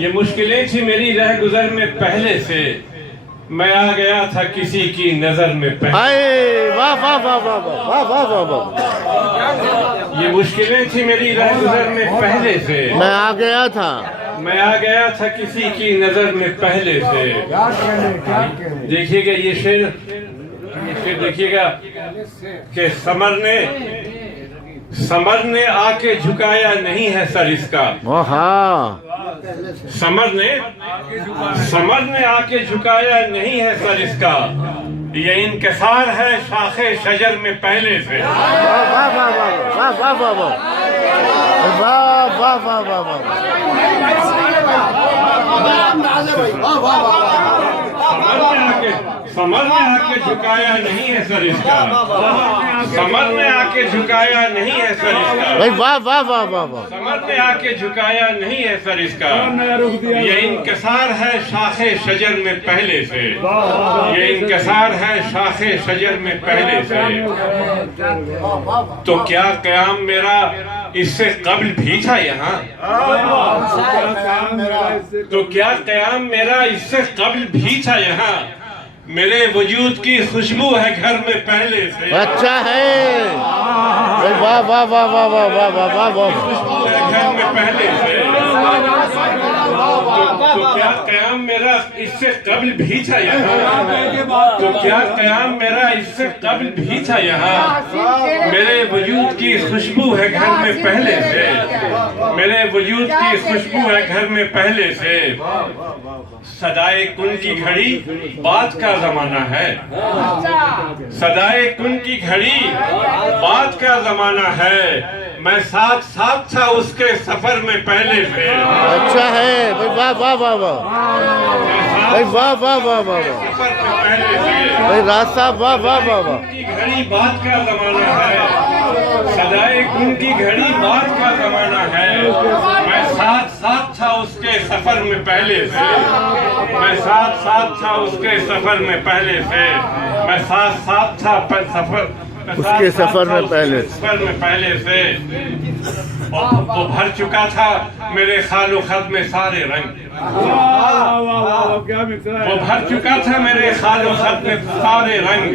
یہ مشکلیں تھی میری رہ گزر میں پہلے سے، میں آ گیا تھا کسی کی نظر میں پہلے۔ واہ واہ واہ واہ واہ واہ واہ واہ، یہ مشکلیں تھی میری رہ گزر میں پہلے سے، میں آ گیا تھا، میں آ گیا تھا کسی کی نظر میں پہلے سے۔ دیکھیے گا یہ شعر دیکھیے گا کہ سمر نے آ کے جھکایا نہیں ہے سر اس کا، سمر نے آ کے جھکایا نہیں ہے سر اس کا، یہ انکسار ہے شاخ شجر میں پہلے سے۔ واہ واہ واہ واہ واہ واہ واہ واہ واہ واہ سمر نے آ کے جھکایا نہیں ہے سر اس کا، سمر نے آ کے جھکایا نہیں ہے سر اس کا، واہ واہ واہ واہ واہ، سمر نے آ کے جھکایا نہیں ہے سر اس کا، یہ انکسار ہے شاخ شجر میں پہلے سے، یہ انکسار ہے شاخ شجر میں پہلے سے۔ تو کیا قیام میرا اس سے قبل بھی تھا یہاں؟ تو کیا قیام میرا اس سے قبل بھی تھا یہاں؟ میرے وجود کی خوشبو ہے گھر میں پہلے سے۔ اچھا ہے، واہ واہ واہ واہ واہ واہ واہ واہ واہ، خوشبو ہے گھر میں پہلے سے۔ تو کیا قیام میرا اس سے قبل بھی تھا یہاں؟ تو کیا قیام میرا اس سے قبل بھی تھا یہاں؟ میرے وجود کی خوشبو ہے گھر میں پہلے سے، میرے وجود کی خوشبو ہے گھر میں پہلے سے۔ صدائے کن کی گھڑی بات کا زمانہ ہے، صدائے کن کی گھڑی بات کا زمانہ ہے، میں ساتھ ساتھ تھا اس کے سفر میں پہلے سے۔ اچھا ہے، واہ واہ واہ واہ، واہ واہ واہ واہ، سفر میں پہلے سے راستہ واہ واہ واہ واہ، کی گھڑی بات کا زمانہ ہے، صدائے کن کی گھڑی بات کا زمانہ ہے، میں ساتھ ساتھ تھا اس کے سفر میں پہلے سے، میں ساتھ ساتھ تھا اس کے سفر میں پہلے سے، میں ساتھ ساتھ تھا اس کے سفر میں پہلے سے۔ وہ بھر چکا تھا میرے خال و خط میں سارے رنگ، وہ بھر چکا تھا میرے خال و خط میں سارے رنگ،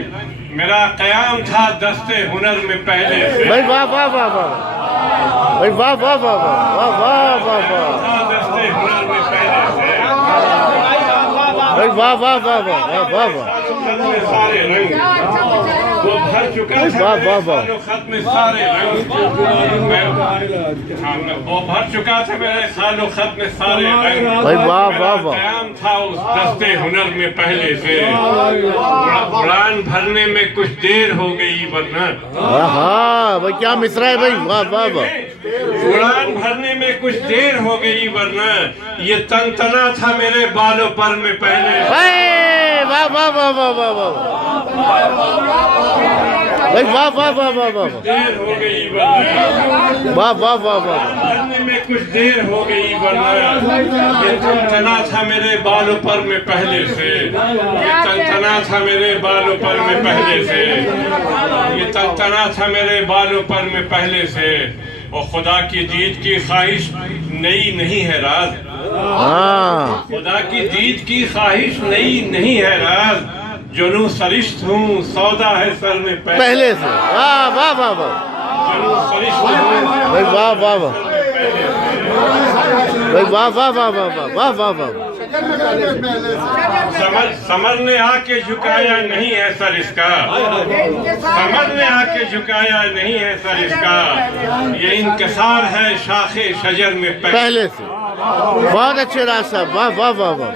میرا قیام تھا دستے ہنر میں پہلے سے۔ واہ واہ واہ واہ، واہ واہ واہ واہ واہ واہ واہ، دستے ہنر میں پہلے سے، واہ واہ واہ واہ واہ واہ، سارے رنگ، وہ بھر چکا تھا میرے خال و خط میں سارے رنگ، وہ بھر چکا تھا میرے خال و خط میں سارے رنگ، واہ واہ واہ، قیام تھا اس دستے ہنر میں پہلے سے۔ اڑان بھرنے میں کچھ دیر ہو گئی ورنہ، ہاں بھائی کیا مصرع ہے بھائی، واہ واہ واہ، اڑان بھرنے میں کچھ دیر ہو گئی ورنہ، یہ تنتنا تھا میرے بالوں پر میں پہلے سے۔ واہ واہ واہ واہ واہ واہ، واہ واہ واہ واہ واہ، دیر ہو گئی ورنہ، واہ واہ واہ واہ، بھرنے میں کچھ دیر ہو گئی ورنہ، یہ تنتنا تھا میرے بالوں پر میں پہلے سے، یہ تنتنا تھا میرے بالوں پر میں پہلے سے، یہ تنتنا تھا میرے بالوں پر میں پہلے سے۔ اور خدا کی دید کی خواہش نئی نہیں ہے راز، خدا کی دید کی خواہش نئی نہیں ہے راز، جنوں سرشت ہوں سودا ہے سر میں پہلے سے، واہ واہ واہ واہ، جنوں سرشت ہوں واہ واہ واہ واہ، واہ واہ واہ واہ واہ واہ، سمر نے آ کے جھکایا نہیں ہے سر اس کا، سمر نے آ کے جھکایا نہیں ہے سر اس کا، یہ انکسار ہے شاخ شجر میں پہلے سے۔ بہت اچھے راز صاحب، واہ واہ واہ واہ،